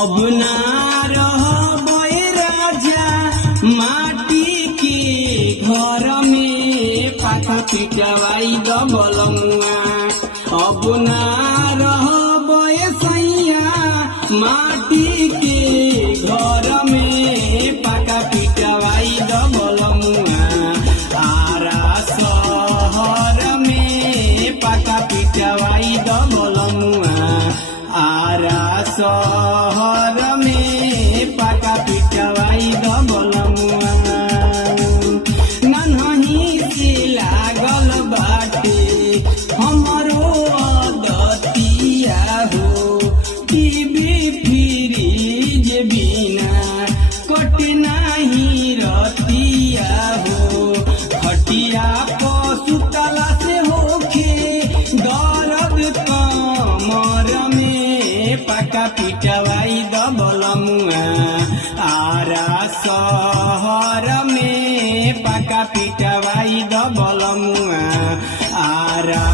अब ना रहबे राजा माटी के घर में पाखा पिटवाई दबलमुआ। अब ना रहबे सैया माटी के घर में पाखा पिटवाई दबलमुआ। आरा शहर में पाखा पिटवाई दबलमुआ। आरा शहर में पाका पिटवाई दबलमुआ। नन्ही से लागल बाटे हमरो आदतिया हो। टीवी फ्रिज बिना कट नाही रतिया हो। खटिया पसुतला से होखे दर्द कमर में पाका पिटवाई दबलमुआ। आरा शहर में पाका पिटवाई दबलमुआ। आरा